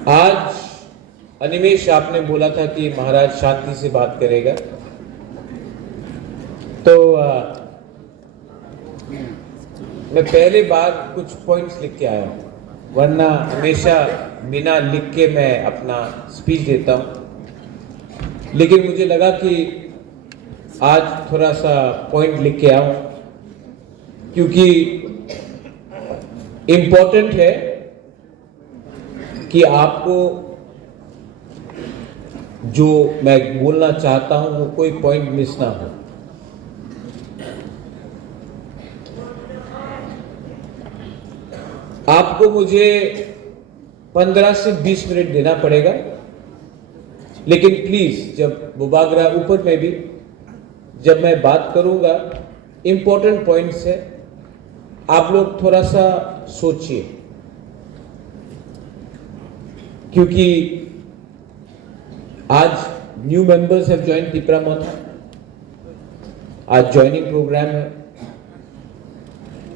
आज अनिमेश आपने बोला था कि महाराज शांति से बात करेगा, तो मैं पहले बार कुछ पॉइंट्स लिख के आया हूँ, वरना हमेशा बिना लिख के मैं अपना स्पीच देता हूँ। लेकिन मुझे लगा कि आज थोड़ा सा पॉइंट लिख के आऊँ, क्योंकि इम्पोर्टेंट है कि आपको जो मैं बोलना चाहता हूं वो कोई पॉइंट मिस ना हो। आपको मुझे 15 से 20 मिनट देना पड़ेगा, लेकिन प्लीज जब बुबागरा ऊपर में भी जब मैं बात करूंगा, इंपॉर्टेंट पॉइंट्स है, आप लोग थोड़ा सा सोचिए, क्योंकि आज new members have join Tipra Motha. आज ज्वाइनिंग प्रोग्राम है,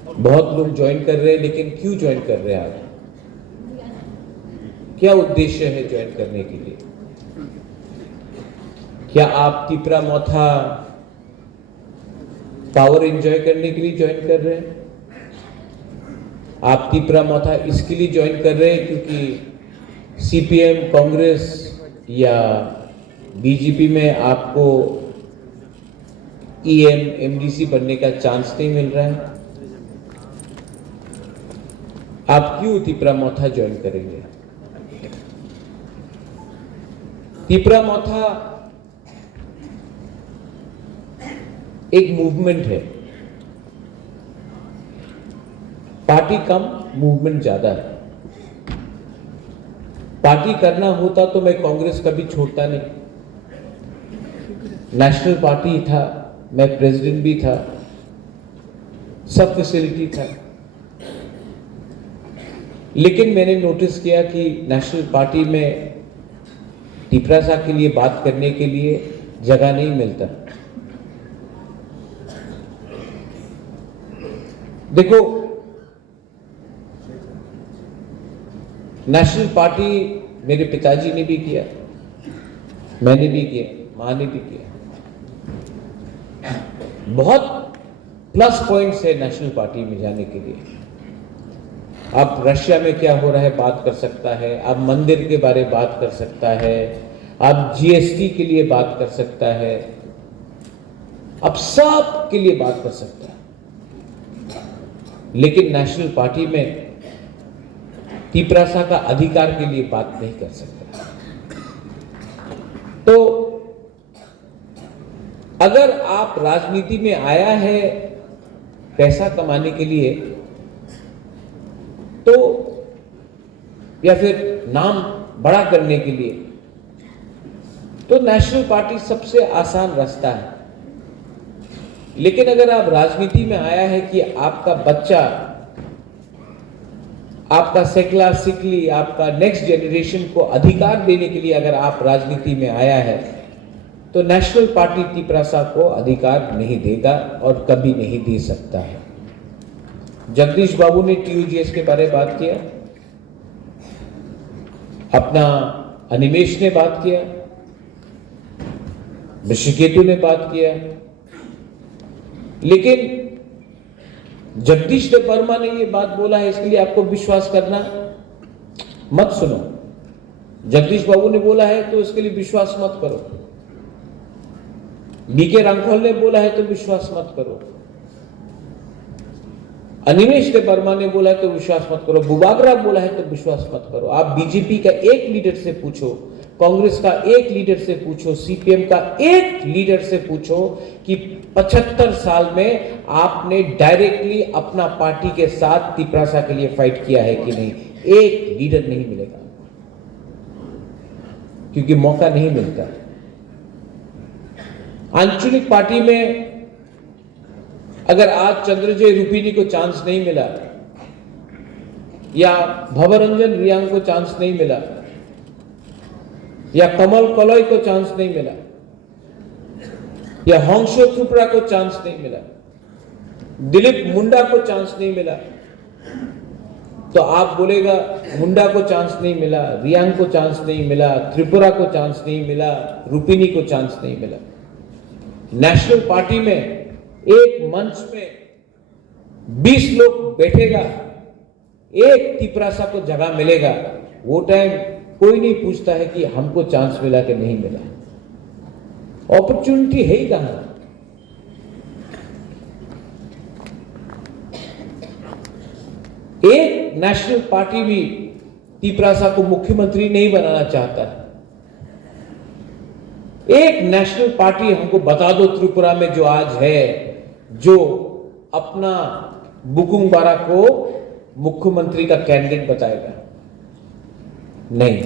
बहुत लोग ज्वाइन कर रहे हैं, लेकिन क्यों ज्वाइन कर रहे हैं? आज क्या उद्देश्य है ज्वाइन करने के लिए? क्या आप तिपरा मोथा पावर एंजॉय करने के लिए ज्वाइन कर रहे हैं? आप तिपरा मोथा इसके लिए ज्वाइन कर रहे हैं क्योंकि सीपीएम, कांग्रेस या बीजेपी में आपको ईएम, एमडीसी बनने का चांस नहीं मिल रहा है? आप क्यों तिपरा मोथा ज्वाइन करेंगे? तिपरा मोथा एक मूवमेंट है, पार्टी कम, मूवमेंट ज्यादा है। पार्टी करना होता तो मैं कांग्रेस कभी छोड़ता नहीं, नेशनल पार्टी था, मैं प्रेसिडेंट भी था, सब फैसिलिटी था, लेकिन मैंने नोटिस किया कि नेशनल पार्टी में तिपरासा के लिए बात करने के लिए जगह नहीं मिलता। देखो, नेशनल पार्टी मेरे पिताजी ने भी किया, मैंने भी किया, मां ने भी किया। बहुत प्लस पॉइंट्स है नेशनल पार्टी में जाने के लिए। आप रशिया में क्या हो रहा है बात कर सकता है, आप मंदिर के बारे में बात कर सकता है, आप जीएसटी के लिए बात कर सकता है, आप सब के लिए बात कर सकता है, लेकिन नेशनल पार्टी में तिपरासा का अधिकार के लिए बात नहीं कर सकता। तो अगर आप राजनीति में आया है पैसा कमाने के लिए, तो या फिर नाम बड़ा करने के लिए, तो नेशनल पार्टी सबसे आसान रास्ता है। लेकिन अगर आप राजनीति में आया है कि आपका बच्चा, आपका सेकला सिकली, आपका नेक्स्ट जनरेशन को अधिकार देने के लिए अगर आप राजनीति में आया है, तो नेशनल पार्टी तिपरासा को अधिकार नहीं देगा और कभी नहीं दे सकता है। जगदीश बाबू ने टीयूजीएस के बारे में बात किया, अपना अनिमेश ने बात किया, ऋषिकेतु ने बात किया, लेकिन जगदीश वर्मा ने ये बात बोला है, इसके लिए आपको विश्वास करना मत सुनो। जगदीश बाबू ने बोला है तो इसके लिए विश्वास मत करो। बीके रांखोल ने बोला है तो विश्वास मत करो। अनिमेश वर्मा ने बोला है तो विश्वास मत करो। बुबागरा बोला है तो विश्वास मत करो। आप बीजेपी का एक लीडर से पूछो, कांग्रेस का एक लीडर से पूछो, सीपीएम का एक लीडर से पूछो कि 75 साल में आपने डायरेक्टली अपना पार्टी के साथ तिपरासा के लिए फाइट किया है कि नहीं? एक लीडर नहीं मिलेगा, क्योंकि मौका नहीं मिलता। आंचलिक पार्टी में अगर आज चंद्रजय रूपिनी को चांस नहीं मिला, या भवरंजन रियांग को चांस नहीं मिला, या कमल कलॉय को चांस नहीं मिला, या होंगशो थुपड़ा को चांस नहीं मिला, दिलीप मुंडा को चांस नहीं मिला, तो आप बोलेगा मुंडा को चांस नहीं मिला, रियांग को चांस नहीं मिला, त्रिपुरा को चांस नहीं मिला, रुपिनी को चांस नहीं मिला। नेशनल पार्टी में एक मंच में 20 लोग बैठेगा, एक तिपरासा को जगह मिलेगा। वो टाइम कोई नहीं पूछता है कि हमको चांस मिला कि नहीं मिला। अपॉर्चुनिटी है ही कहां। एक नेशनल पार्टी भी तिपरासा को मुख्यमंत्री नहीं बनाना चाहता है। एक नेशनल पार्टी हमको बता दो त्रिपुरा में जो आज है, जो अपना बुकुंग बारा को मुख्यमंत्री का कैंडिडेट बताएगा। नहीं,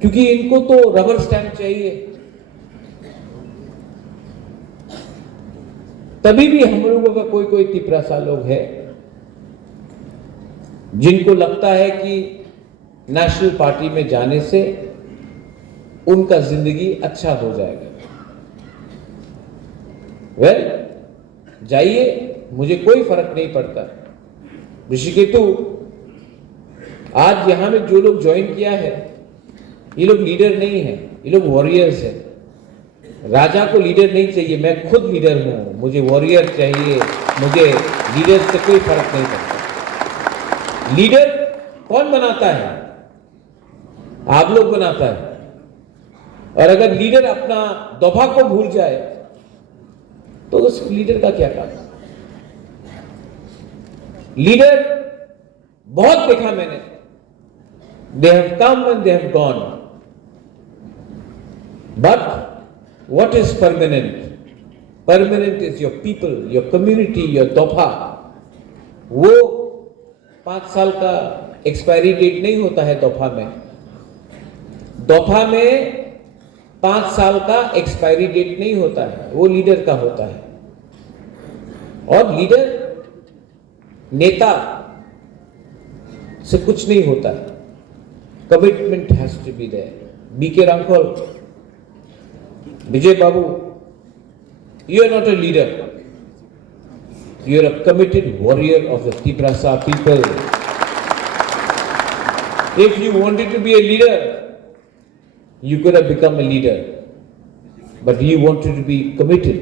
क्योंकि इनको तो रबर स्टैंप चाहिए। तभी भी हम लोगों का कोई कोई तिपरासा लोग है जिनको लगता है कि नेशनल पार्टी में जाने से उनका जिंदगी अच्छा हो जाएगा। वेल, जाइए, मुझे कोई फर्क नहीं पड़ता। ऋषिकेतु, आज यहां में जो लोग ज्वाइन किया है, ये लोग लीडर नहीं है, ये लोग वॉरियर्स है। राजा को लीडर नहीं चाहिए, मैं खुद लीडर हूं, मुझे वॉरियर चाहिए, मुझे लीडर से कोई फर्क नहीं पड़ता। लीडर कौन बनाता है? आप लोग बनाता है। और अगर लीडर अपना दफा को भूल जाए तो उस लीडर का क्या काम? लीडर बहुत देखा मैंने, they have come and they have gone, but what is permanent? Permanent is your people, your community, your दफा। वो 5 साल का एक्सपायरी डेट नहीं होता है दफा में। दफा में 5 साल का एक्सपायरी डेट नहीं होता है, वो लीडर का होता है। और लीडर, नेता से कुछ नहीं होता है। Commitment has to be there. B K Ramkhol, Vijay Babu, you are not a leader, you are a committed warrior of the Tiprasa people. If you wanted to be a leader, you could have become a leader, but you wanted to be committed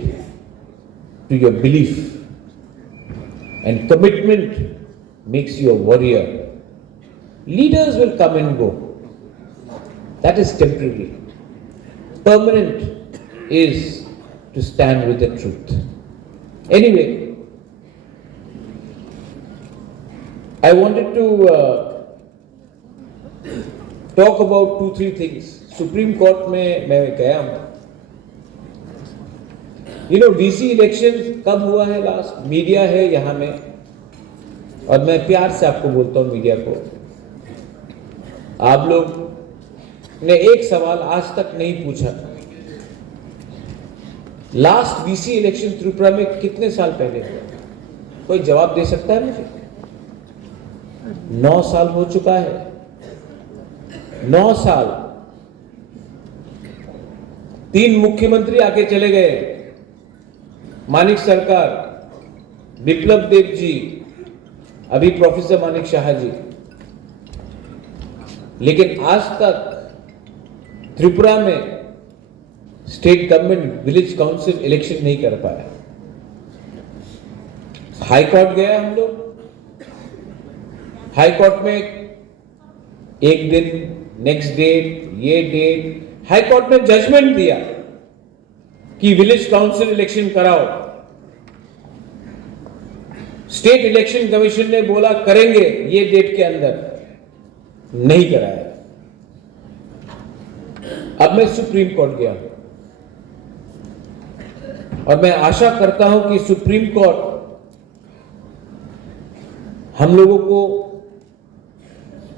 to your belief, and commitment makes you a warrior. Leaders will come and go. That is temporary. Permanent is to stand with the truth. Anyway, I wanted to talk about 2-3 things. Supreme court में मैं गया हूं। DC election कब हुआ है last? Media है यहां में, और मैं प्यार से आपको बोलता हूं मीडिया को, आप लोग ने एक सवाल आज तक नहीं पूछा। लास्ट डीसी इलेक्शन त्रिपुरा में कितने साल पहले हुआ? कोई जवाब दे सकता है मुझे? 9 साल हो चुका है। 9 साल। 3 मुख्यमंत्री आके चले गए, मानिक सरकार, विप्लव देव जी, अभी प्रोफेसर मानिक शाह जी। लेकिन आज तक त्रिपुरा में state government village council election नहीं कर पाया। हाई कोर्ट गया हम लोग, हाई कोर्ट में एक दिन, नेक्स्ट डेट, ये डेट, हाई कोर्ट ने जजमेंट दिया कि विलेज काउंसिल इलेक्शन कराओ। स्टेट इलेक्शन कमीशन ने बोला करेंगे ये डेट के अंदर, नहीं कराया। अब मैं सुप्रीम कोर्ट गया और मैं आशा करता हूं कि सुप्रीम कोर्ट हम लोगों को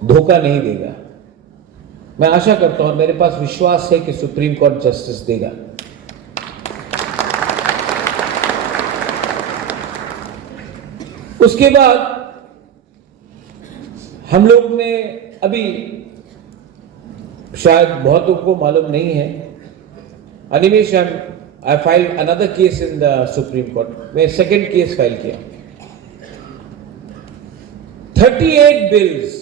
धोखा नहीं देगा। मैं आशा करता हूं, मेरे पास विश्वास है कि सुप्रीम कोर्ट जस्टिस देगा। उसके बाद हम लोग ने अभी, शायद बहुतों को मालूम नहीं है, Animesh, I file another case in the supreme court. मैं सेकेंड केस फाइल किया। 38 बिल्स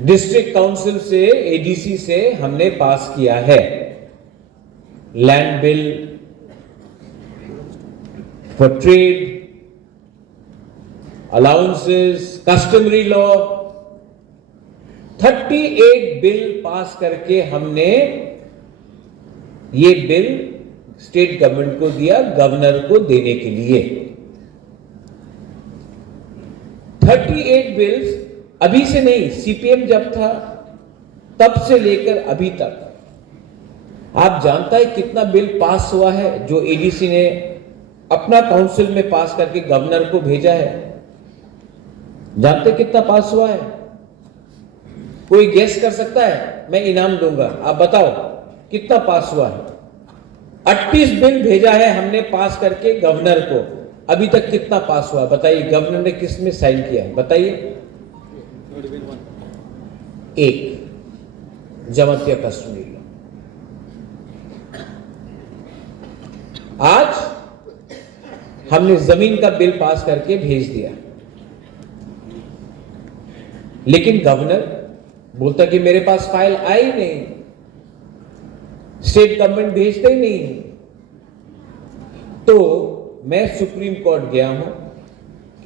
डिस्ट्रिक्ट काउंसिल से, एडीसी से हमने पास किया है। Land bill for trade, allowances, customary law, 38 bill pass करके हमने ये बिल स्टेट गवर्नमेंट को दिया, गवर्नर को देने के लिए। 38 बिल्स अभी से नहीं, सीपीएम जब था तब से लेकर अभी तक। आप जानता है कितना बिल पास हुआ है जो एडीसी ने अपना काउंसिल में पास करके गवर्नर को भेजा है? जानते कितना पास हुआ है? कोई गेस कर सकता है? मैं इनाम दूंगा, आप बताओ कितना पास हुआ है? 38 बिल भेजा है हमने पास करके गवर्नर को, अभी तक कितना पास हुआ बताइए? गवर्नर ने किस में साइन किया है बताइए? एक, जमातिया कश्मीर। आज हमने जमीन का बिल पास करके भेज दिया, लेकिन गवर्नर बोलता कि मेरे पास फाइल आई नहीं, स्टेट गवर्नमेंट भेजते ही नहीं। तो मैं सुप्रीम कोर्ट गया हूं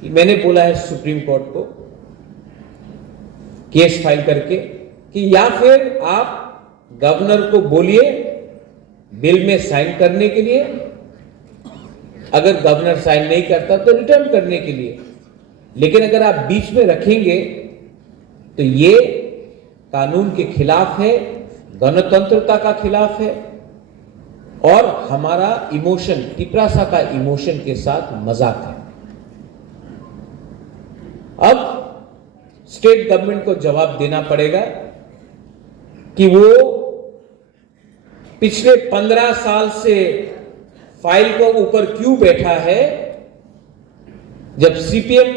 कि मैंने बोला है सुप्रीम कोर्ट को केस फाइल करके कि या फिर आप गवर्नर को बोलिए बिल में साइन करने के लिए, अगर गवर्नर साइन नहीं करता तो रिटर्न करने के लिए। लेकिन अगर आप बीच में रखेंगे तो ये कानून के खिलाफ है, गणतंत्रता का खिलाफ है और हमारा इमोशन, टिप्रासा का इमोशन के साथ मजाक है। अब स्टेट गवर्नमेंट को जवाब देना पड़ेगा कि वो पिछले 15 साल से फाइल को ऊपर क्यों बैठा है। जब सीपीएम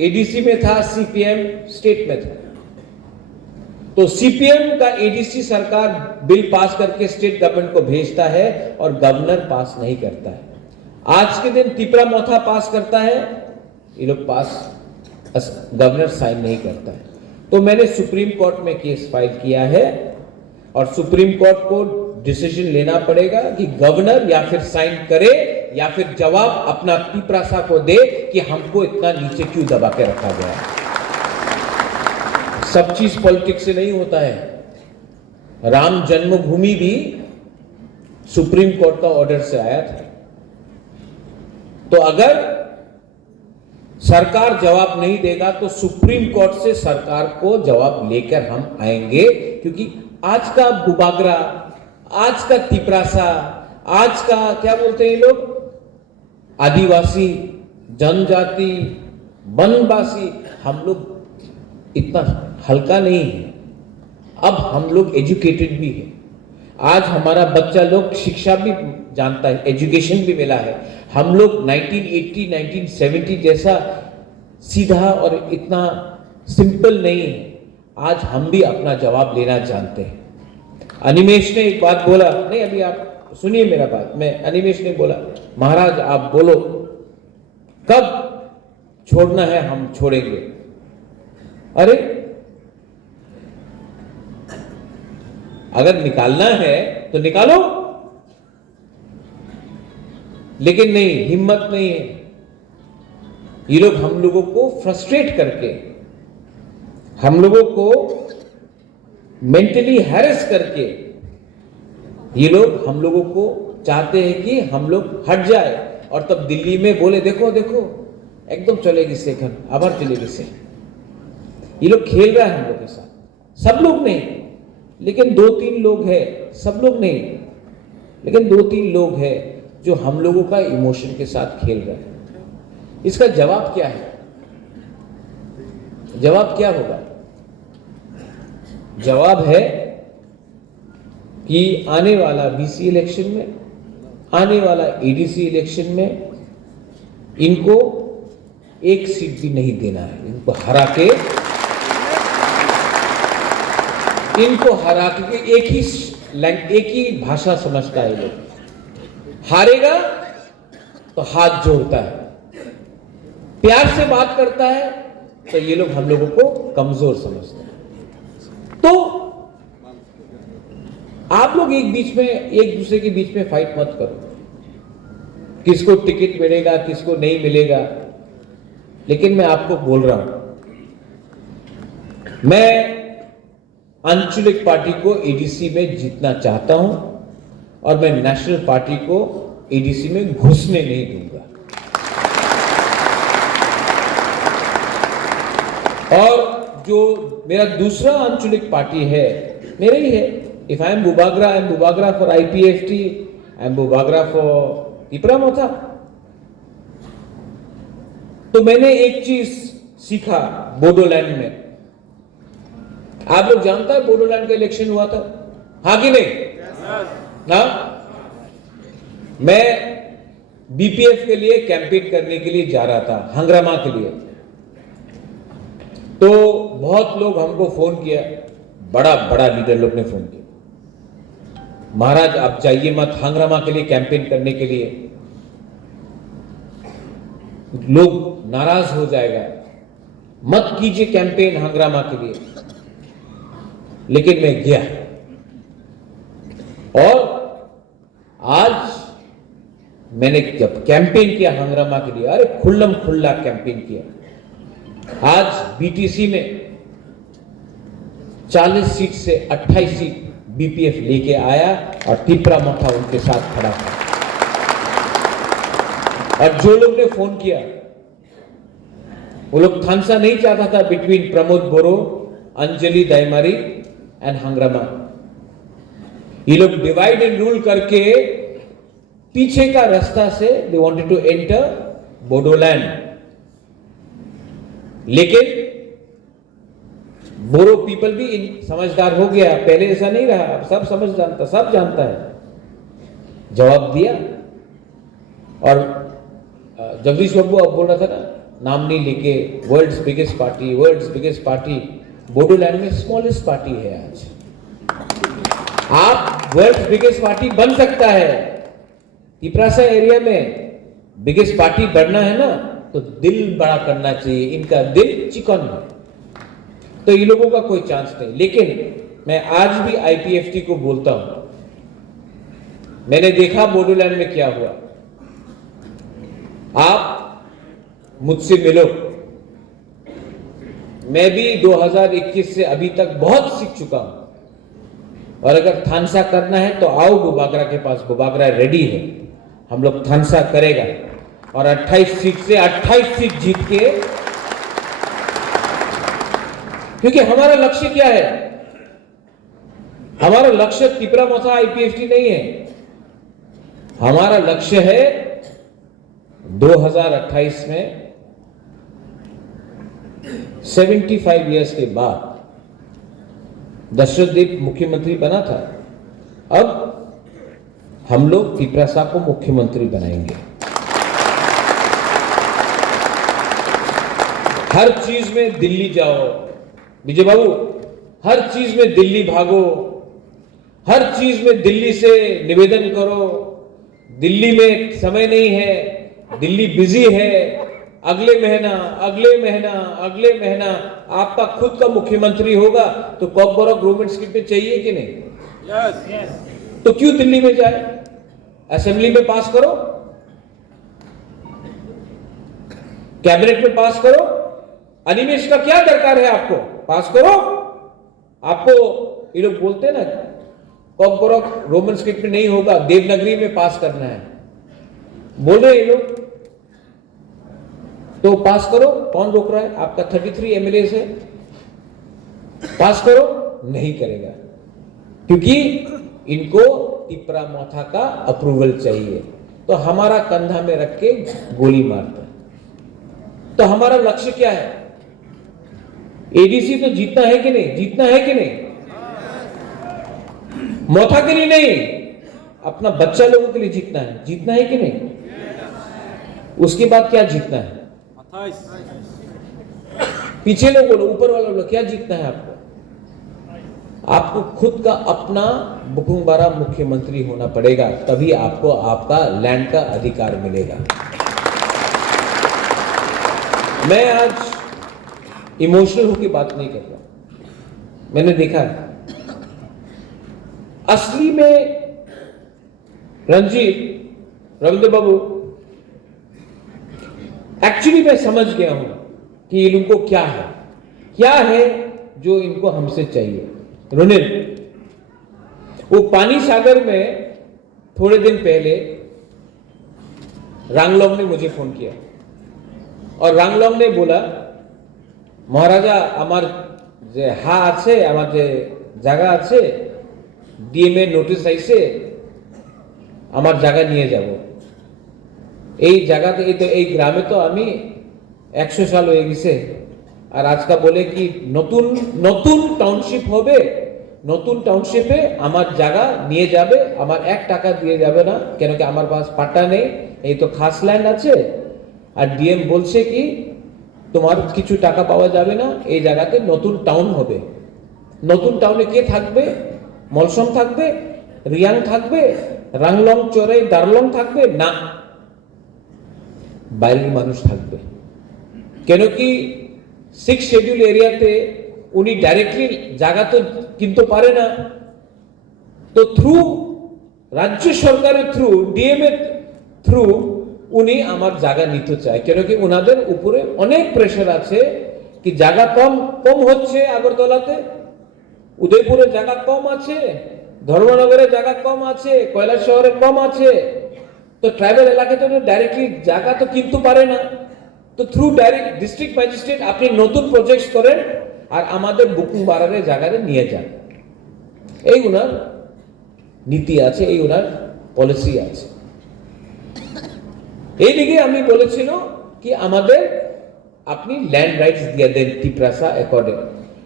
एडीसी में था, सीपीएम स्टेट में था, तो सीपीएम का एडीसी सरकार बिल पास करके स्टेट गवर्नमेंट को भेजता है और गवर्नर पास नहीं करता है। आज के दिन तिपरा मोथा पास करता है, ये लोग पास, गवर्नर साइन नहीं करता है। तो मैंने सुप्रीम कोर्ट में केस फाइल किया है और सुप्रीम कोर्ट को डिसीजन लेना पड़ेगा कि गवर्नर या फिर साइन करे या फिर जवाब अपना तिपरासा को दे कि हमको इतना नीचे क्यों दबा के रखा गया है। सब चीज पॉलिटिक्स से नहीं होता है। राम जन्मभूमि भी सुप्रीम कोर्ट का ऑर्डर से आया था। तो अगर सरकार जवाब नहीं देगा तो सुप्रीम कोर्ट से सरकार को जवाब लेकर हम आएंगे, क्योंकि आज का बुबागरा, आज का तिपरासा, आज का क्या बोलते हैं ये लोग, आदिवासी, जनजाति, वनवासी, हम लोग इतना हल्का नहीं है। अब हम लोग एजुकेटेड भी है। आज हमारा बच्चा लोग शिक्षा भी जानता है, एजुकेशन भी मिला है। हम लोग 1980, 1970 जैसा सीधा और इतना सिंपल नहीं है। आज हम भी अपना जवाब लेना जानते हैं। अनिमेश ने एक बात बोला, नहीं अभी आप सुनिए मेरा बात, मैं अनिमेश ने बोला महाराज आप बोलो कब छोड़ना है, हम छोड़ेंगे। अरे अगर निकालना है तो निकालो, लेकिन नहीं, हिम्मत नहीं है। ये लोग हम लोगों को फ्रस्ट्रेट करके, हम लोगों को मेंटली हैरेस करके, ये लोग हम लोगों को चाहते हैं कि हम लोग हट जाए और तब दिल्ली में बोले देखो देखो एकदम चलेगी सेकंड, आभार चलेगी से। ये लोग खेल रहा है हम लोग के साथ। सब लोग नहीं, लेकिन 2-3 लोग हैं, सब लोग नहीं, लेकिन 2-3 लोग हैं जो हम लोगों का इमोशन के साथ खेल रहे हैं। इसका जवाब क्या है? जवाब क्या होगा? जवाब है कि आने वाला बीसी इलेक्शन में, आने वाला एडीसी इलेक्शन में इनको एक सीट भी नहीं देना है। इनको हरा के एक ही भाषा समझता है। लोग हारेगा तो हाथ जोड़ता है, प्यार से बात करता है, तो ये लोग हम लोगों को कमजोर समझते हैं। तो आप लोग एक दूसरे के बीच में फाइट मत करो, किसको टिकट मिलेगा किसको नहीं मिलेगा। लेकिन मैं आपको बोल रहा हूं, मैं आंचलिक पार्टी को एडीसी में जीतना चाहता हूं और मैं नेशनल पार्टी को एडीसी में घुसने नहीं दूंगा। और जो मेरा दूसरा आंचलिक पार्टी है मेरा ही है। If I am Bubagra for IPFT, I am Bubagra for तिपरामोथा। तो मैंने एक चीज सीखा बोडोलैंड में। आप लोग जानता है बोडोलैंड का इलेक्शन हुआ था, हाँ कि नहीं? हाँ, मैं BPF के लिए कैंपेन करने के लिए जा रहा था, हंग्रामा के लिए। तो बहुत लोग हमको फोन किया, बड़ा बड़ा लीडर लोग ने फोन किया, महाराज आप जाइए मत हंग्रामा के लिए कैंपेन करने के लिए, लोग नाराज हो जाएगा, मत कीजिए कैंपेन हंग्रामा के लिए। लेकिन मैं गया और आज मैंने जब कैंपेन किया हंग्रामा के लिए, अरे खुल्लम खुल्ला कैंपेन किया। आज BTC में 40 सीट से 28 सीट BPF लेके आया और तिपरामोथा उनके साथ खड़ा था। और जो लोग ने फोन किया वो लोग थानसा नहीं चाहता था बिटवीन प्रमोद बोरो, अंजलि दायमारी एंड हंग्रामा। ये लोग डिवाइड एंड रूल करके पीछे का रास्ता से they wanted to enter Bodoland. लेकिन बोरो पीपल भी समझदार हो गया, पहले ऐसा नहीं रहा, अब सब जानता है, जवाब दिया। और जगदीश बाबू अब बोल रहा था ना, नाम नहीं लेके, वर्ल्ड्स बिगेस्ट पार्टी, बोडोलैंड में स्मॉलेस्ट पार्टी है। आज आप वर्ल्ड्स बिगेस्ट पार्टी बन सकता है। तिपरासा एरिया में बिगेस्ट पार्टी बनना है ना तो दिल बड़ा करना चाहिए, इनका दिल चिकन है, तो इन लोगों का कोई चांस नहीं। लेकिन मैं आज भी IPFT को बोलता हूं, मैंने देखा बोडोलैंड में क्या हुआ। आप मुझसे मिलो, मैं भी 2021 से अभी तक बहुत सीख चुका हूं। और अगर थानसा करना है तो आओ बुबागरा के पास, बुबागरा रेडी है, हम लोग थानसा करेगा और 28 सीट से 28 सीट जीत के, क्योंकि हमारा लक्ष्य क्या है? हमारा लक्ष्य तिपरामोथा IPFT नहीं है। हमारा लक्ष्य है 2028 में 75 इयर्स के बाद दशरथ देव मुख्यमंत्री बना था, अब हम लोग तिपरासा को मुख्यमंत्री बनाएंगे। हर चीज में दिल्ली जाओ विजय बाबू, हर चीज में दिल्ली भागो, हर चीज में दिल्ली से निवेदन करो, दिल्ली में समय नहीं है, दिल्ली बिजी है, अगले महीना आपका खुद का मुख्यमंत्री होगा तो कॉकबोरो गवर्नमेंट स्कीम पे चाहिए कि नहीं? yes. तो क्यों दिल्ली में जाए? असेंबली में पास करो, कैबिनेट में पास करो, अनिमेश का क्या दरकार है? आपको पास करो। आपको ये लोग बोलते हैं ना कॉकबोरो रोमन स्क्रिप्ट में नहीं होगा, देवनागरी में पास करना है, बोल रहे ये लोग, तो पास करो। कौन रोक रहा है? आपका 33 MLAs है, पास करो। नहीं करेगा क्योंकि इनको तिपरामोथा का अप्रूवल चाहिए, तो हमारा कंधा में रख के गोली मारता है। तो हमारा लक्ष्य क्या है? ADC तो जीतना है कि नहीं? जीतना है कि नहीं? मोथा के लिए नहीं, अपना बच्चा लोगों के लिए जीतना है। जीतना है कि नहीं? उसके बाद क्या जीतना है? पीछे लोग बोलो, ऊपर वाला बोलो, क्या जीतना है आपको? आपको खुद का अपना बुकुंबारा मुख्यमंत्री होना पड़ेगा, तभी आपको आपका लैंड का अधिकार मिलेगा। मैं आज इमोशनल होकर बात नहीं कर रहा, मैंने देखा है असली में रंजीत रविंद्र बाबू एक्चुअली मैं समझ गया हूं कि इन लोगों को क्या है जो इनको हमसे चाहिए। रुनिल, वो पानी सागर में थोड़े दिन पहले रांगलोंग ने मुझे फोन किया और रांगलोंग ने बोला, महाराजा আমার যে হা আছে, আমার যে জায়গা আছে ডিএমএ নোটিশ আইছে, আমার জায়গা নিয়ে যাব। এই জায়গাতে এই গ্রামে তো আমি 100 সাল হয়ে গেছে, আর আজকে বলে কি নতুন নতুন টাউনশিপ হবে, নতুন টাউনশিপে আমার জায়গা নিয়ে যাবে, আমার 1 টাকা দিয়ে যাবে না, কেন কি আমার পাস পাট্টা নেই, এই তো খাস ল্যান্ড আছে। আর ডিএম বলছে কি তোমার কিছু টাকা পাওয়া যাবে না, এই জায়গাতে নতুন টাউন হবে। নতুন টাউনে কে থাকবে? মলসম থাকবে, রিয়াং থাকবে, রাংলং চোরাই দারলং থাকবে না, বাইরের মানুষ থাকবে। কেন কি 6 শিডিউল এরিয়াতে উনি ডাইরেক্টলি জায়গা তো কিনতে পারে না, তো থ্রু রাজ্য সরকারের থ্রু ডিএম এর থ্রু উনি আমার জায়গা নিতে চায়। কেন কি ওনাদের উপরে অনেক প্রেশার আছে কি জায়গা কম হচ্ছে, আগরতলাতে উদয়পুরে জায়গা কম আছে, ধর্মনগরে জায়গা কম আছে, কৈলাস শহরে কম আছে, তো ট্রাইবাল এলাকাতে ডাইরেক্টলি জায়গা তো কিনতে পারে না। তো থ্রু ডাইরেক্ট ডিস্ট্রিক্ট ম্যাজিস্ট্রেট আপনি নতুন প্রজেক্ট করেন আর আমাদের বুকিং বাড়ারে জায়গায় নিয়ে যান, এই ওনার নীতি আছে, এই ওনার পলিসি আছে। এই দিকে আমি বলেছিল কি আমাদের আপনি ল্যান্ড রাইটস দিয়ে দেন তিপ্রাসা অ্যাকর্ডে,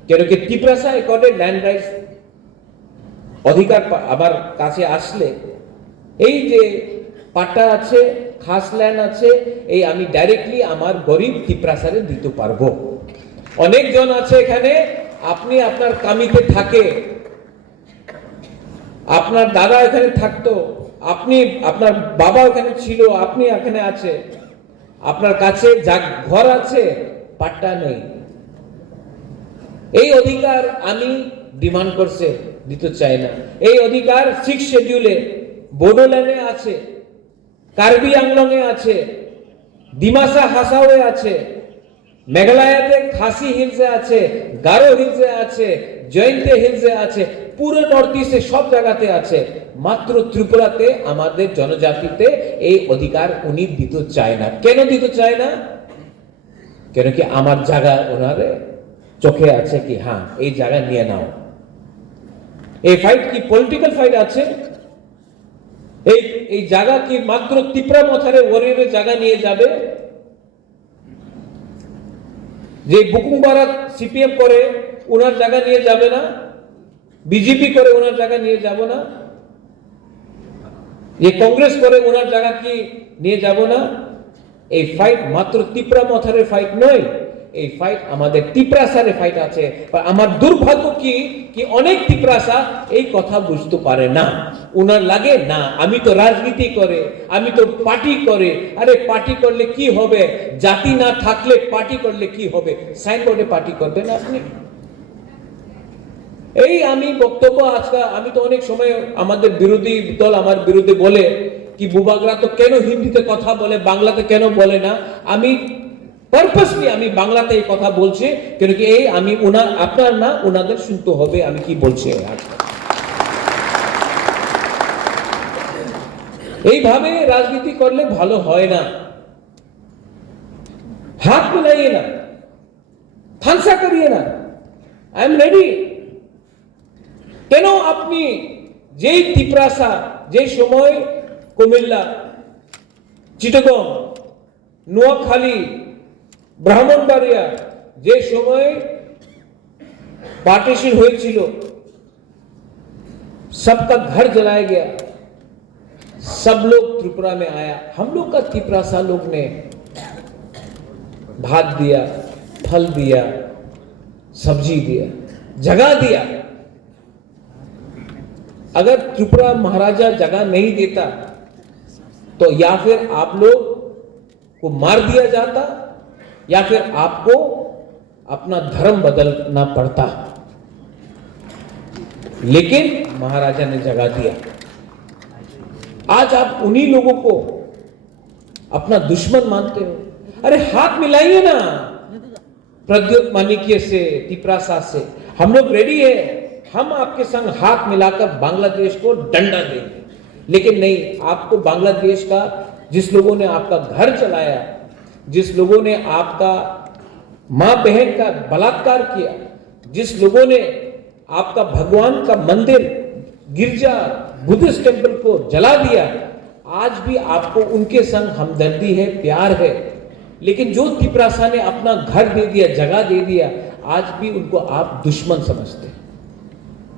কেন কি তিপ্রাসা অ্যাকর্ডে ল্যান্ড রাইটস অধিকার আমার কাছে আসলে এই যে পাট্টা আছে, খাস ল্যান্ড আছে, এই আমি ডাইরেক্টলি আমার গরিব তিপ্রাসারে দিতে পারবো। অনেকজন আছে এখানে, আপনি আপনার কামিতে থাকে, আপনার দাদা এখানে থাকতো, আপনি আপনার বাবা ওখানে ছিল, আপনি এখানে আছে, আপনার কাছে ঘর আছে, পাট্টা নেই। এই অধিকার আমি ডিমান্ড করছে, দিতে চাই না। এই অধিকার 6 শিডিউলে বোডোল্যান্ডে আছে, কার্বি আংলং এ আছে, ডিমাসা হাসাওয়ে আছে, মেঘালয়তে খাসি হিলসে আছে, গারো হিলসে আছে, জয়ন্তে হিলসে আছে, পুরো নর্থ ইস্টে সব জায়গাতে আছে। মাত্র ত্রিপুরাতে আমাদের জনজাতিতে এই অধিকার উনি দিতে চায় না। কেন দিতে চায় না? কেন কি আমার জায়গা ওনারে চোখে আছে কি হ্যাঁ এই জায়গা নিয়ে নাও। এই ফাইট কি পলিটিক্যাল ফাইট আছে? এই জায়গা কি মাত্র ত্রিপুরা মথারে ওরিয়রের জায়গা নিয়ে যাবে? যে বুকুং বারাত সিপিএম করে ওনার জায়গা নিয়ে যাবে না, বিজেপি করে ওনার জায়গা নিয়ে যাব না, যে কংগ্রেস করে ওনার জায়গা কি নিয়ে যাব না? এই ফাইট মাত্র ত্রিপুরা মথারের ফাইট নয়, এই ফাইট আমাদের তিপ্রাসারে ফাইট আছে। আমার দুর্ভাগ্য কি অনেক তিপ্রাসা এই কথা বুঝতে পারে না। উনার লাগে না আমি তো রাজনীতি করে, আমি তো পার্টি করে। আরে পার্টি করলে কি হবে? জাতি না থাকলে পার্টি করলে কি হবে? সাইনবোর্ডে পার্টি করবেন আপনি? এই আমি বক্তব্য আজকে আমি তো অনেক সময় আমাদের বিরোধী দল আমার বিরুদ্ধে বলে কি বুবাগরা তো কেন হিন্দিতে কথা বলে, বাংলাতে কেন বলে না? আমি পারপাসলি আমি বাংলাতে এই কথা বলছি, কেন কি এই আমি আপনার না ওনাদের শুনতে হবে আমি কি বলছি। এইভাবে রাজনীতি করলে ভালো হয় না। হাত মিলাইয়ে না, ফান্সা করিয়ে না। I am ready. কেন আপনি যেই তিপ্রাসা যে সময় কুমিল্লা, চিটাগং, নোয়াখালী, ব্রাহ্মণবাড়িয়া যে সময় पार्टीशन হয়েছিল, सबका घर जलाया गया, सब लोग त्रिपुरा में आया, हम लोग का तिप्रासा लोग ने भात दिया, फल दिया, सब्जी दिया, जगह दिया। अगर त्रिपुरा महाराजा जगह नहीं देता तो या फिर आप लोग को मार दिया जाता या फिर आपको अपना धर्म बदलना पड़ता, लेकिन महाराजा ने जगा दिया। आज आप उन्हीं लोगों को अपना दुश्मन मानते हो। अरे हाथ मिलाइए ना प्रद्योत मानिक्य से, तिपरासा से। हम लोग रेडी है, हम आपके संग हाथ मिलाकर बांग्लादेश को डंडा देंगे। लेकिन नहीं, आपको बांग्लादेश का, जिस लोगों ने आपका घर चलाया, जिस लोगों ने आपका मां बहन का बलात्कार किया, जिस लोगों ने आपका भगवान का मंदिर, गिरजा, बुद्धिस्ट टेंपल को जला दिया, आज भी आपको उनके संग हमदर्दी है, प्यार है। लेकिन जो तिपरासा ने अपना घर दे दिया, जगह दे दिया, आज भी उनको आप दुश्मन समझते हैं।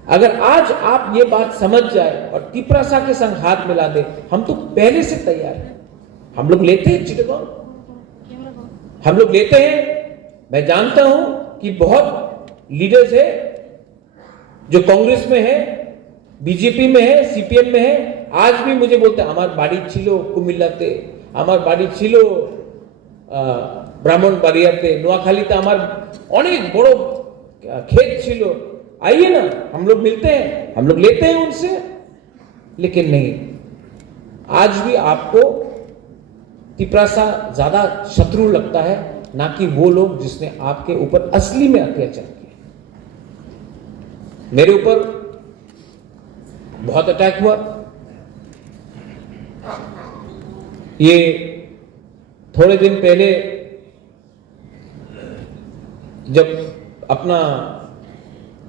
अगर आज आप ये बात समझ जाए और तिपरासा के संग हाथ मिला दे, हम तो पहले से तैयार हैं। हम लोग लेते हैं चिटगांव, हम लोग लेते हैं। मैं जानता हूं कि बहुत लीडर्स है जो कांग्रेस में है, बीजेपी में है, सीपीएम में है, आज भी मुझे बोलते हैं हमार बाड़ी छिलो कुमिल्लाते, हमार बाड़ी छिलो ब्राह्मण बाड़ियाते, নোয়াখালীতে আমার অনেক বড় खेत छिलो, आइए ना, हम लोग मिलते हैं, हम लोग लेते हैं उनसे। लेकिन नहीं, आज भी आपको तिपरासा ज्यादा शत्रु लगता है, ना कि वो लोग जिसने आपके ऊपर असली में अत्याचार किया। मेरे ऊपर बहुत अटैक हुआ। ये थोड़े दिन पहले जब अपना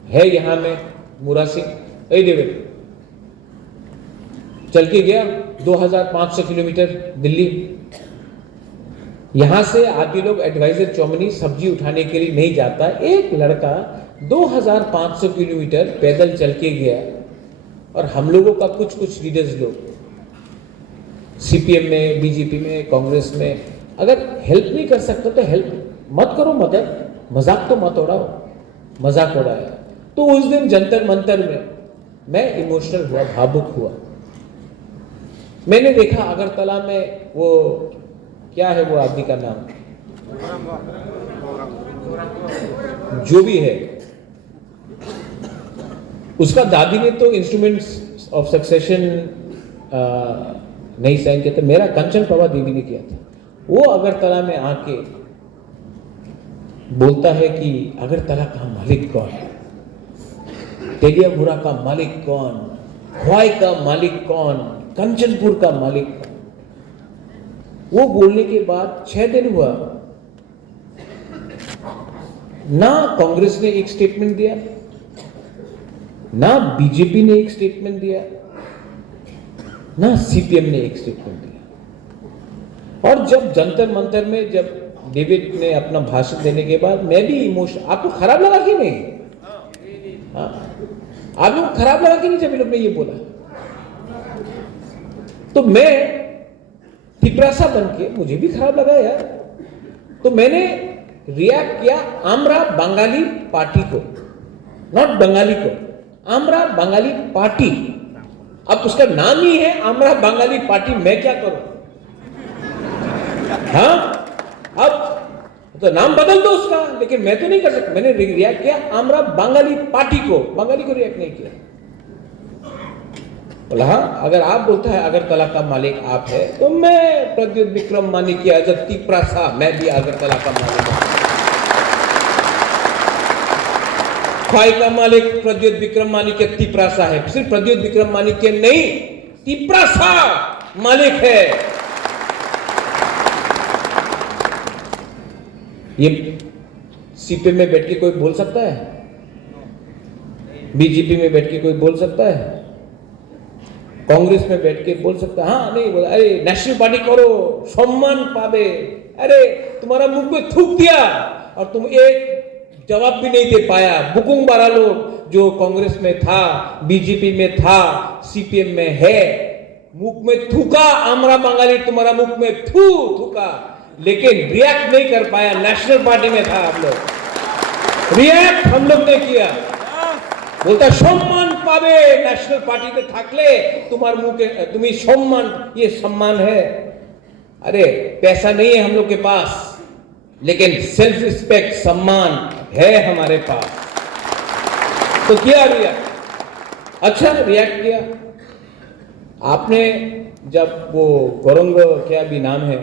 है यहां में मुरा सिंह डेविड चल के गया 2500 किलोमीटर दिल्ली। यहां से आदि लोग एडवाइजर चौमनी सब्जी उठाने के लिए नहीं जाता। एक लड़का 2500 किलोमीटर पैदल चल के गया। और हम लोगों का कुछ लीडर्स लोग सीपीएम में, बीजेपी में, कांग्रेस में, अगर हेल्प नहीं कर सकते तो हेल्प मत करो, मदद, मजाक तो मत उड़ाओ। मजाक उड़ाया तो उस दिन जंतर मंतर में मैं इमोशनल हुआ, भावुक हुआ। मैंने देखा अगरतला में वो क्या है, वो आदमी का नाम जो भी है, उसका दादी ने तो इंस्ट्रूमेंट्स ऑफ सक्सेशन नहीं साइन किया था, मेरा कंचन प्रभा देवी ने किया था। वो अगरतला में आके बोलता है कि अगरतला का मालिक कौन है, तेलियामुरा का मालिक कौन, ख्वाई का मालिक कौन, कंचनपुर का मालिक कौन। वो बोलने के बाद 6 दिन हुआ, ना कांग्रेस ने एक स्टेटमेंट दिया, ना बीजेपी ने एक स्टेटमेंट दिया, ना सीपीएम ने एक स्टेटमेंट दिया। और जब जंतर मंतर में जब डेविड ने अपना भाषण देने के बाद मैं भी इमोशन, आपको खराब लगा कि नहीं? हाँ, आप लोग खराब लगा कि नहीं जब लोग ने ये बोला? तो मैं तिपरासा बन के मुझे भी खराब लगा यार। तो मैंने रिएक्ट किया आमरा बंगाली पार्टी को, नॉट बंगाली को, आमरा बंगाली पार्टी। अब उसका नाम ही है आमरा बंगाली पार्टी, मैं क्या करूं? हाँ, अब तो नाम बदल दो उसका, लेकिन मैं तो नहीं कर सकता। मैंने रिएक्ट किया आमरा बंगाली पार्टी को, बंगाली को रिएक्ट नहीं किया। बोला हाँ, अगर आप बोलते हैं अगरतला का मालिक आप है, तो मैं प्रद्युत विक्रम मानिक्य एज तिपरासा, मैं भी अगरतला का मालिक हूं। ख्वाई का मालिक प्रद्युत विक्रम मानिक्य तिपरासा है। सिर्फ प्रद्युत विक्रम मानिक्य नहीं, तिपरासा मालिक है। ये सीपीएम में बैठ के कोई बोल सकता है? बीजेपी में बैठ के कोई बोल सकता है? कांग्रेस में बैठ के बोल सकता है? हाँ, नहीं बोला। अरे नेशनल पार्टी करो, सम्मान पावे। अरे तुम्हारा मुंह में थूक दिया और तुम एक जवाब भी नहीं दे पाया। बुकुंग बारा लोग जो कांग्रेस में था, बीजेपी में था, सीपीएम में है, मुख में थूका आमरा बंगाली, तुम्हारा मुख में थूका, लेकिन रिएक्ट नहीं कर पाया। नेशनल पार्टी में था आप लोग, रिएक्ट हम लोग ने किया। बोलता सम्मान पावे, नेशनल पार्टी में थाकले तुम्हार मुंह के तुम्हें सम्मान, ये सम्मान है? अरे पैसा नहीं है हम लोग के पास, लेकिन सेल्फ रिस्पेक्ट, सम्मान है हमारे पास। तो किया रिएक्ट, अच्छा रिएक्ट किया आपने। जब वो गौरंग क्या भी नाम है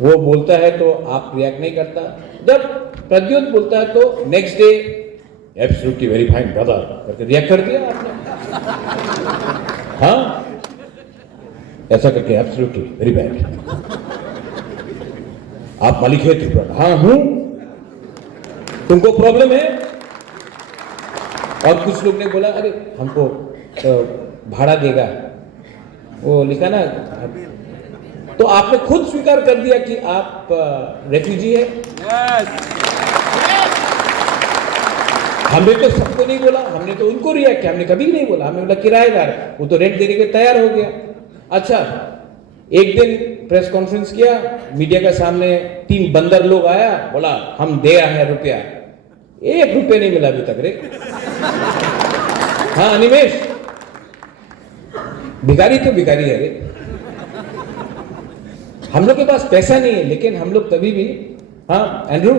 वो बोलता है तो आप रिएक्ट नहीं करता। जब प्रद्योत बोलता है तो next day absolutely very fine brother करके रिएक्ट कर दिया आपने। हाँ, ऐसा करके एब्सोल्युटली वेरी बैड, आप मालिक है त्रिपुरा? हाँ हूं, तुमको प्रॉब्लम है? और कुछ लोग ने बोला अरे हमको भाड़ा देगा, वो लिखा ना, तो आपने खुद स्वीकार कर दिया कि आप रेफ्यूजी है। हमने तो सबको नहीं बोला, हमने तो उनको रिएक्ट किया, हमने कभी नहीं बोला, हमने बोला किराएदार, वो तो रेंट देने के तैयार हो गया। अच्छा, एक दिन प्रेस कॉन्फ्रेंस किया, मीडिया के सामने 3 बंदर लोग आया, बोला हम दे रहे हैं रुपया, 1 रुपया नहीं मिला अभी तक रे। हाँ अनिमेश, भिखारी तो भिखारी है रे। हम लोग के पास पैसा नहीं है, लेकिन हम लोग तभी भी, हाँ Andrew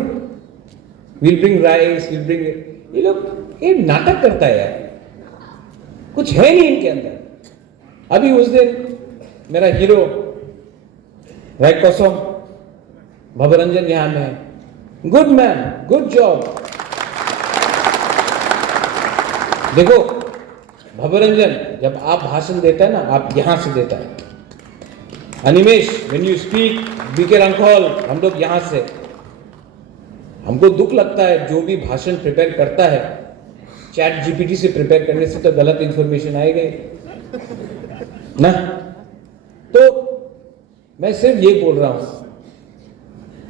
will bring rice, will bring, ये लोग ये नाटक करता है यार, कुछ है नहीं इनके अंदर। अभी उस दिन मेरा हीरो राइट कौसम भवरंजन यहां में है, गुड मैन, गुड जॉब। देखो भवरंजन जब आप भाषण देता है ना, आप यहां से देता है। Animesh when you speak, B K Rankhol, हम लोग यहां से, हमको दुख लगता है जो भी भाषण प्रिपेयर करता है, चैट जीपीटी से प्रिपेयर करने से तो गलत इंफॉर्मेशन आएगी ना। तो मैं सिर्फ ये बोल रहा हूं,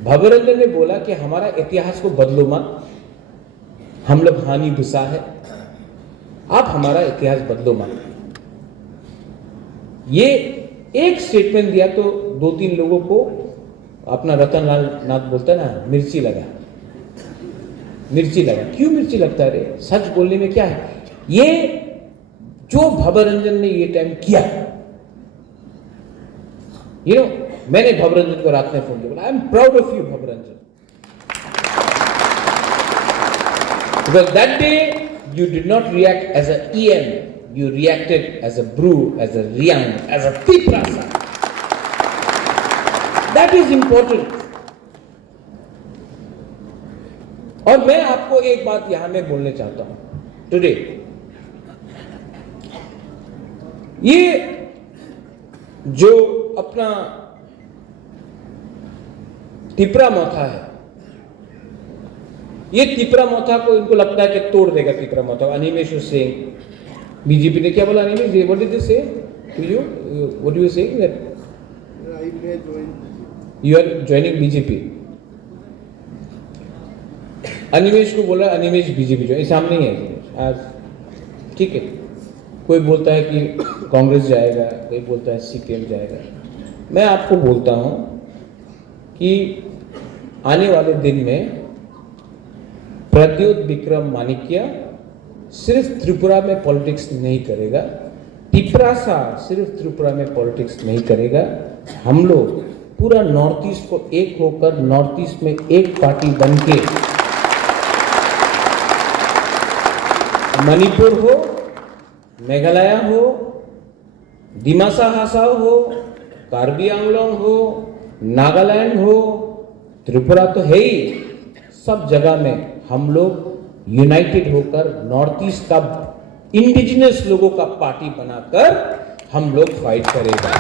भवरंजन ने बोला कि हमारा इतिहास को बदलो मत, हम लोग हानि भूसा है, आप हमारा इतिहास बदलो मत। ये एक स्टेटमेंट दिया तो 2-3 लोगों को, अपना रतन लाल नाथ बोलता है ना, मिर्ची लगा, मिर्ची लगा। क्यों मिर्ची लगता है रे? सच बोलने में क्या है? ये जो भवरंजन ने ये टाइम किया, मैंने भवरंजन को रात में फोन किया, बोला I am proud of you Bhabaranjan, because that day you did not react as a EM, you reacted as a brew, as a Riang, as a Tiprasa. That is important. और मैं आपको एक बात यहां में बोलने चाहता हूं टुडे, ये जो अपना तिपरा मोथा है, ये तिपरा मोथा को इनको लगता है कि तोड़ देगा तिपरा मोथा। अनिमेश सिंह, बीजेपी ने क्या बोला? Animesh, what did they say to you? What do you say that you are joining BJP? Animesh को बोला अनिमेश बीजेपी जो सामने ही है आज, ठीक है। कोई बोलता है कि कांग्रेस जाएगा, कोई बोलता है सीपीएम जाएगा। मैं आपको बोलता हूं कि आने वाले दिन में प्रद्योत विक्रम माणिक्य सिर्फ त्रिपुरा में पॉलिटिक्स नहीं करेगा, तिपरासा सिर्फ त्रिपुरा में पॉलिटिक्स नहीं करेगा। हम लोग पूरा नॉर्थ ईस्ट को एक होकर, नॉर्थ ईस्ट में एक पार्टी बनके, मणिपुर हो, मेघालय हो, दिमासा हासाओ हो, कार्बी आंगलोंग हो, नागालैंड हो, त्रिपुरा तो है ही, सब जगह में हम लोग यूनाइटेड होकर नॉर्थ ईस्ट का इंडिजिनस लोगों का पार्टी बनाकर हम लोग फाइट करेगा।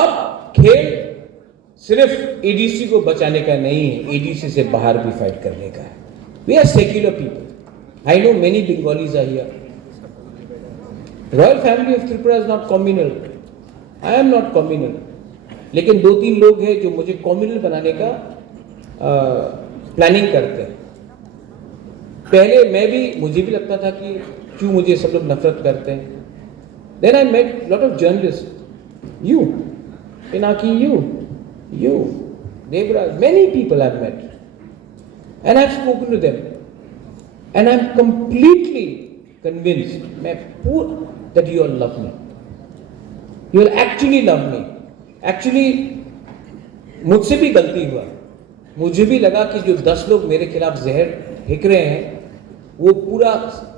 अब खेल सिर्फ एडीसी को बचाने का नहीं है, एडीसी से बाहर भी फाइट करने का है। We are secular people, I know many Bengalis are here. Royal family of Tripura is not communal, I am not communal, लेकिन 2-3 लोग हैं जो मुझे कम्युनल बनाने का प्लानिंग करते हैं। पहले मुझे भी लगता था कि क्यों मुझे सब लोग नफरत करते हैं। Then I met lot of journalist, you Pinaki, you Devraj, many people I've met and I've spoken to them and I'm completely convinced that you all love me, you will actually love me. Actually मुझसे भी गलती हुआ, मुझे भी लगा कि जो 10 लोग मेरे खिलाफ जहर फेंक रहे हैं वो पूरा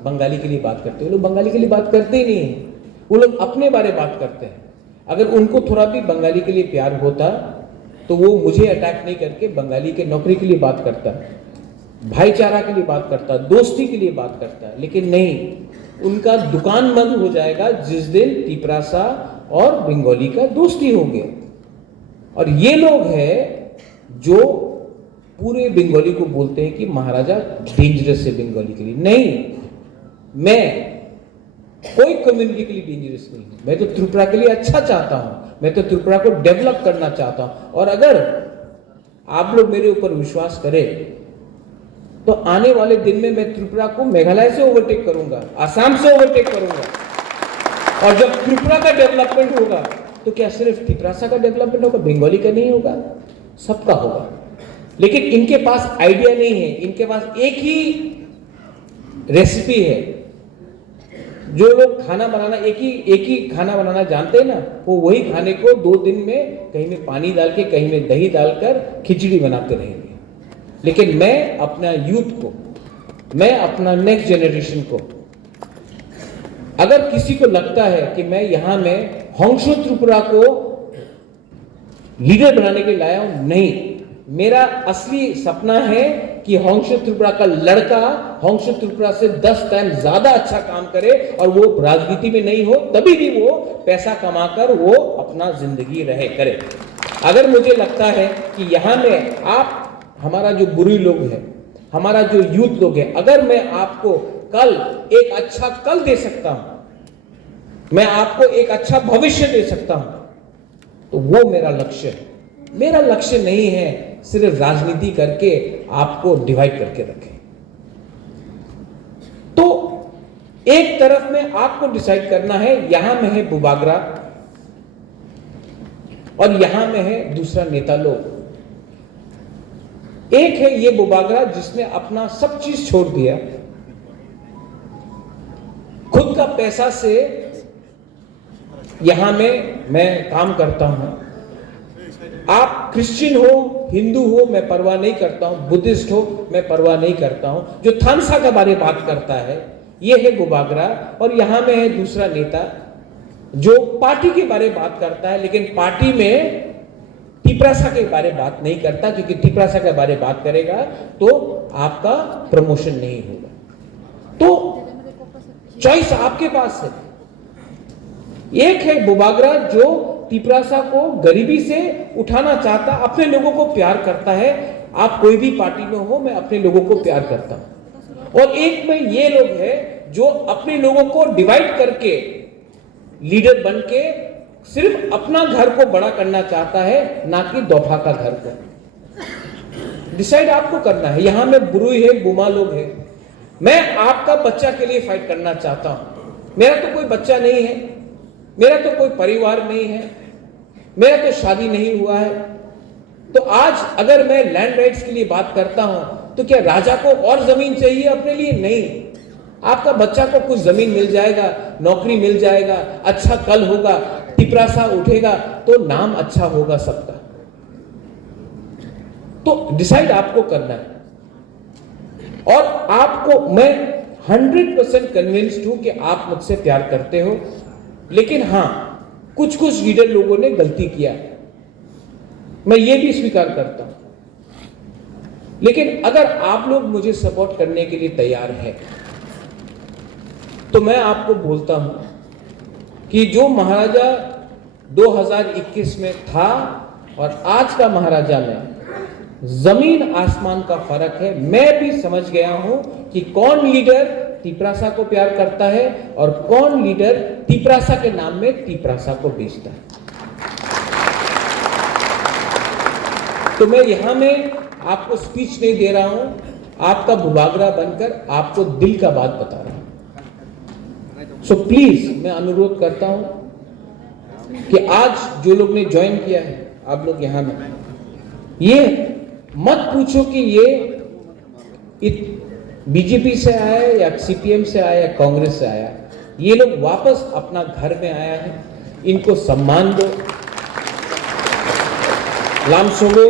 बंगाली के लिए बात करते हैं। वो लोग बंगाली के लिए बात करते ही नहीं है, वो लोग अपने बारे बात करते हैं। अगर उनको थोड़ा भी बंगाली के लिए प्यार होता तो वो मुझे अटैक नहीं करके बंगाली के नौकरी के लिए बात करता, भाईचारा के लिए बात करता, दोस्ती के लिए बात करता। लेकिन नहीं, उनका दुकान बंद हो जाएगा जिस दिन तिपरासा और बंगाली का दोस्ती हो गया। और ये लोग हैं जो पूरे बंगाली को बोलते हैं कि महाराजा डेंजरस है बंगाली के लिए। नहीं, मैं कोई कम्युनिटी के लिए डेंजरस नहीं हूं। मैं तो त्रिपुरा के लिए अच्छा चाहता हूं, मैं तो त्रिपुरा को डेवलप करना चाहता हूं। और अगर आप लोग मेरे ऊपर विश्वास करें तो आने वाले दिन में मैं त्रिपुरा को मेघालय से ओवरटेक करूंगा, आसाम से ओवरटेक करूंगा। और जब त्रिपुरा का डेवलपमेंट होगा तो क्या सिर्फ तिपरासा का डेवलपमेंट होगा, बंगाली का नहीं होगा, सबका होगा। लेकिन इनके पास आइडिया नहीं है, इनके पास एक ही रेसिपी है। जो लोग खाना बनाना एक ही खाना बनाना जानते हैं ना, वो वही खाने को 2 दिन में कहीं में पानी डाल के कहीं में दही डालकर खिचड़ी बनाते रहेंगे। लेकिन मैं अपना यूथ को, मैं अपना नेक्स्ट जनरेशन को, अगर किसी को लगता है कि मैं यहां में होंशो त्रिपुरा को लीडर बनाने के लिए लाया हूं, नहीं। मेरा असली सपना है कि होंशो त्रिपुरा का लड़का होंशो त्रिपुरा से 10 टाइम ज्यादा अच्छा काम करे और वो राजनीति में नहीं हो, तभी भी वो पैसा कमाकर वो अपना जिंदगी रहे करे। अगर मुझे लगता है कि यहां में आप, हमारा जो बुरी लोग हैं, हमारा जो यूथ लोग हैं, अगर मैं आपको कल एक अच्छा कल दे सकता हूं, मैं आपको एक अच्छा भविष्य दे सकता हूं, तो वो मेरा लक्ष्य है। मेरा लक्ष्य नहीं है सिर्फ राजनीति करके आपको डिवाइड करके रखें। तो एक तरफ में आपको डिसाइड करना है, यहां में है बुबागरा और यहां में है दूसरा नेता लोग। एक है ये बुबागरा जिसने अपना सब चीज छोड़ दिया, खुद का पैसा से यहां में मैं काम करता हूं। आप क्रिश्चियन हो, हिंदू हो, मैं परवाह नहीं करता हूं, बुद्धिस्ट हो, मैं परवाह नहीं करता हूं। जो थानसा के बारे में बात करता है ये है बुबागरा। और यहां में है दूसरा नेता जो पार्टी के बारे में बात करता है, लेकिन पार्टी में तिपरासा के बारे में बात नहीं करता, क्योंकि तिपरासा के बारे में बात करेगा तो आपका प्रमोशन नहीं होगा। तो चॉइस आपके पास है। एक है बुबागरा जो तिपरासा को गरीबी से उठाना चाहता, अपने लोगों को प्यार करता है। आप कोई भी पार्टी में हो, मैं अपने लोगों को प्यार करता हूं। और एक में ये लोग हैं जो अपने लोगों को डिवाइड करके लीडर बन के सिर्फ अपना घर को बड़ा करना चाहता है, ना कि दोफा का घर को। डिसाइड आपको करना है। यहां में बुरुई है, बुमा लोग है। मैं आपका बच्चा के लिए फाइट करना चाहता हूं। मेरा तो कोई बच्चा नहीं है, मेरा तो कोई परिवार नहीं है, मेरा तो शादी नहीं हुआ है। तो आज अगर मैं लैंड राइट्स के लिए बात करता हूं तो क्या राजा को और जमीन चाहिए अपने लिए? नहीं। आपका बच्चा को कुछ जमीन मिल जाएगा, नौकरी मिल जाएगा, अच्छा कल होगा, तिपरासा उठेगा तो नाम अच्छा होगा सबका। तो डिसाइड आपको करना है। और आपको मैं 100% कन्विंस्ड हूं कि आप मुझसे प्यार करते हो। लेकिन हां, कुछ कुछ लीडर लोगों ने गलती किया, मैं ये भी स्वीकार करता हूं। लेकिन अगर आप लोग मुझे सपोर्ट करने के लिए तैयार हैं तो मैं आपको बोलता हूं कि जो महाराजा 2021 में था और आज का महाराजा में जमीन आसमान का फर्क है। मैं भी समझ गया हूं कि कौन लीडर तिपरासा को प्यार करता है और कौन लीडर तिपरासा के नाम में तिपरासा को बेचता है। तो मैं यहां में आपको स्पीच नहीं दे रहा हूं, आपका बुबागरा बनकर आपको दिल का बात बता रहा हूं। सो प्लीज मैं अनुरोध करता हूं कि आज जो लोग ने ज्वाइन किया है, आप लोग यहां में, ये मत पूछो कि ये बीजेपी से आया है या सीपीएम से आया या कांग्रेस से आया। ये लोग वापस अपना घर में आया है, इनको सम्मान दो। लामसोगो,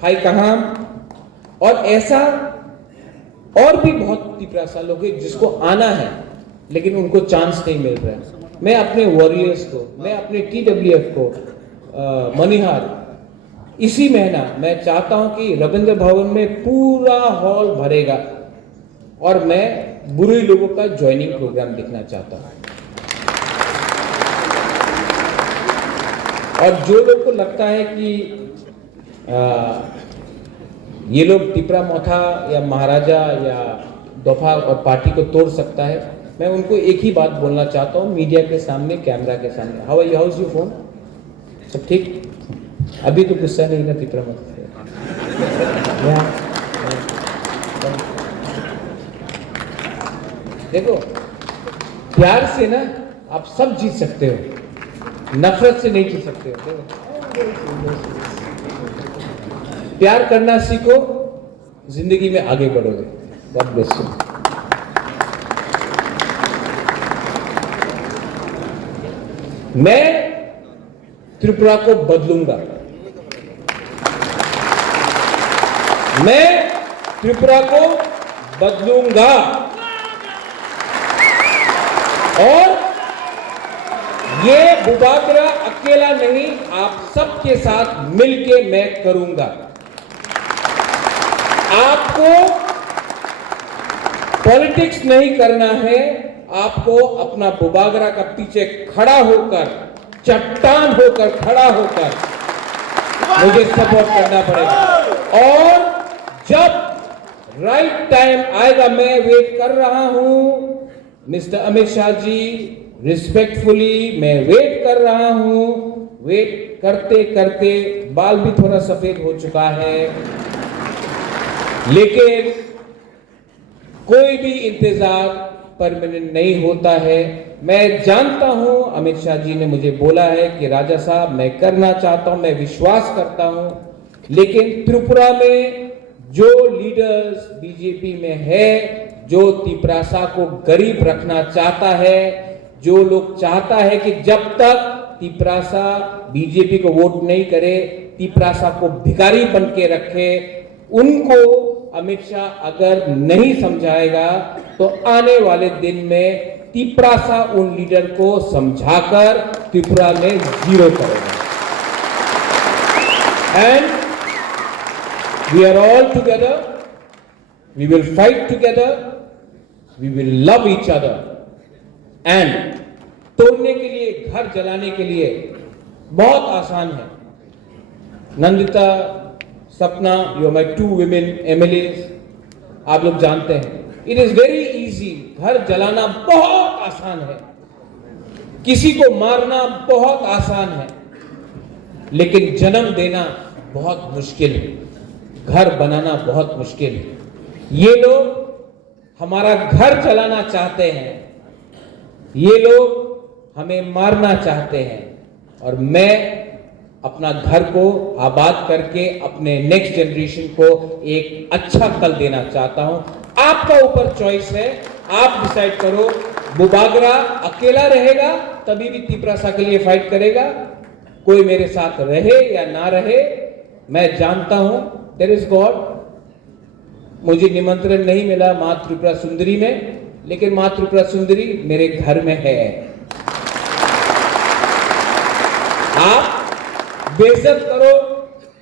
फाई कहाम और ऐसा और भी बहुत तिपरासा लोग हैं जिसको आना है लेकिन उनको चांस नहीं मिल रहा है। मैं अपने वॉरियर्स को, मैं अपने TWF को, मनिहार, इसी महीना मैं चाहता हूं कि रविंद्र भवन में पूरा हॉल भरेगा और मैं बुरे लोगों का ज्वाइनिंग प्रोग्राम देखना चाहता हूं। और जो लोग को लगता है कि ये लोग तिपरा मोथा या महाराजा या दफा और पार्टी को तोड़ सकता है, मैं उनको एक ही बात बोलना चाहता हूँ मीडिया के सामने, कैमरा के सामने। How are you, how is your phone? सब ठीक? अभी तो गुस्सा नहीं ना तिपरा मोथा से? देखो, प्यार से ना आप सब जीत सकते हो, नफरत से नहीं जीत सकते हो। प्यार करना सीखो, जिंदगी में आगे बढ़ोगे। God bless you. मैं त्रिपुरा को बदलूंगा, मैं त्रिपुरा को बदलूंगा और ये बुबागरा अकेला नहीं, आप सबके साथ मिलके मैं करूंगा। आपको पॉलिटिक्स नहीं करना है, आपको अपना बुबागरा का पीछे खड़ा होकर, चट्टान होकर खड़ा होकर मुझे सपोर्ट करना पड़ेगा। और जब राइट टाइम आएगा, मैं वेट कर रहा हूं मिस्टर अमित शाह जी, रिस्पेक्टफुली मैं वेट कर रहा हूं। वेट करते करते बाल भी थोड़ा सफेद हो चुका है, लेकिन कोई भी इंतजार परमानेंट नहीं होता है। मैं जानता हूं, अमित शाह जी ने मुझे बोला है कि राजा साहब मैं करना चाहता हूं, मैं विश्वास करता हूं, लेकिन त्रिपुरा में जो लीडर्स बीजेपी में है, जो तिपरासा को गरीब रखना चाहता है, जो लोग चाहता है कि जब तक तिपरासा बीजेपी को वोट नहीं करे, तिपरासा को भिखारी बन के रखे, उनको अमित शाह अगर नहीं समझाएगा तो आने वाले दिन में तिपरासा उन लीडर को समझाकर त्रिपुरा में जीरो करेगा। And we are all together, we will fight together, we will love each other. And तोड़ने के लिए, घर जलाने के लिए बहुत आसान है। Nandita, Sapna, you are my 2 women MLAs, आप लोग जानते हैं, इट इज वेरी इजी। घर जलाना बहुत आसान है, किसी को मारना बहुत आसान है, लेकिन जन्म देना बहुत मुश्किल है, घर बनाना बहुत मुश्किल है। ये लोग हमारा घर जलाना चाहते हैं, ये लोग हमें मारना चाहते हैं, और मैं अपना घर को आबाद करके अपने नेक्स्ट जनरेशन को एक अच्छा कल देना चाहता हूं। आपका ऊपर चॉइस है, आप डिसाइड करो। बुबागरा अकेला रहेगा तभी भी तिपरासा के लिए फाइट करेगा, कोई मेरे साथ रहे या ना रहे, मैं जानता हूं देयर इज गॉड। मुझे निमंत्रण नहीं मिला मां त्रिपुरा सुंदरी में, लेकिन मां त्रिपुरा सुंदरी मेरे घर में है। आप बेइज्जत करो,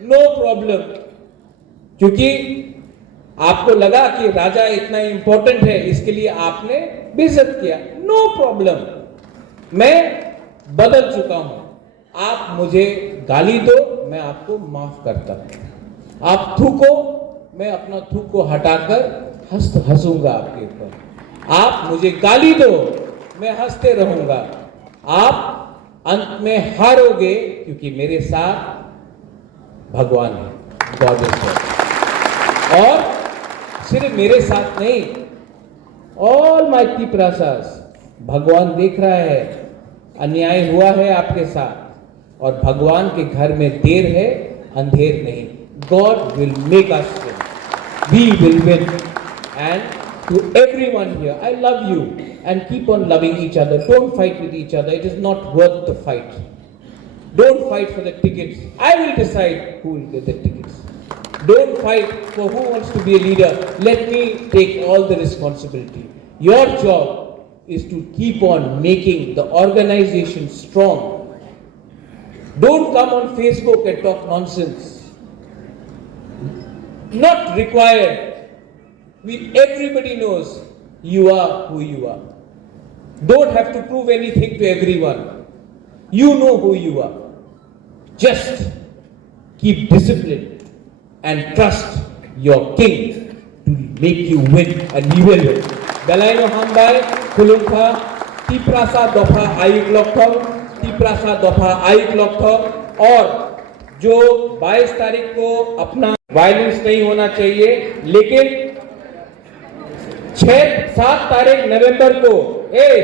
नो प्रॉब्लम, क्योंकि आपको लगा कि राजा इतना इंपॉर्टेंट है, इसके लिए आपने बेइज्जत किया, नो प्रॉब्लम, मैं बदल चुका हूं। आप मुझे गाली दो, मैं आपको माफ करता हूं। आप थूको, मैं अपना थूक को हटाकर हंसूंगा आपके ऊपर। आप मुझे गाली दो, मैं हंसते रहूंगा। आप अंत में हारोगे, क्योंकि मेरे साथ भगवान है, गॉड इज गॉड। और सिर्फ मेरे साथ नहीं, ऑल माय तिपरासास, भगवान देख रहा है, अन्याय हुआ है आपके साथ, और भगवान के घर में देर है, अंधेर नहीं। God will make us win, we will win, and to everyone here, I love you and keep on loving each other. Don't fight with each other. It is not worth the fight. Don't fight for the tickets. I will decide who will get the tickets. Don't fight for who wants to be a leader. Let me take all the responsibility. Your job is to keep on making the organization strong. Don't come on Facebook and talk nonsense. Not required. Everybody knows you are who you are. Don't have to prove anything to everyone. You know who you are. Just keep discipline and trust your king to make you win, and he will win. Belaino Hambai, Kulumpa, Tiprasa Dofa Ayuk Lokthom, Tiprasa Dofa Ayuk Lokthom, और जो 22 तारीख को अपना violence नहीं होना चाहिए, लेकिन 6-7 तारीख नवंबर को,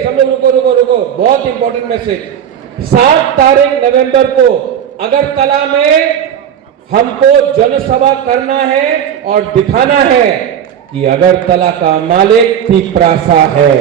सब लोग रुको, बहुत इंपॉर्टेंट मैसेज, 7 तारीख नवंबर को अगरतला में हमको जनसभा करना है और दिखाना है कि अगरतला का मालिक तिप्रासा है।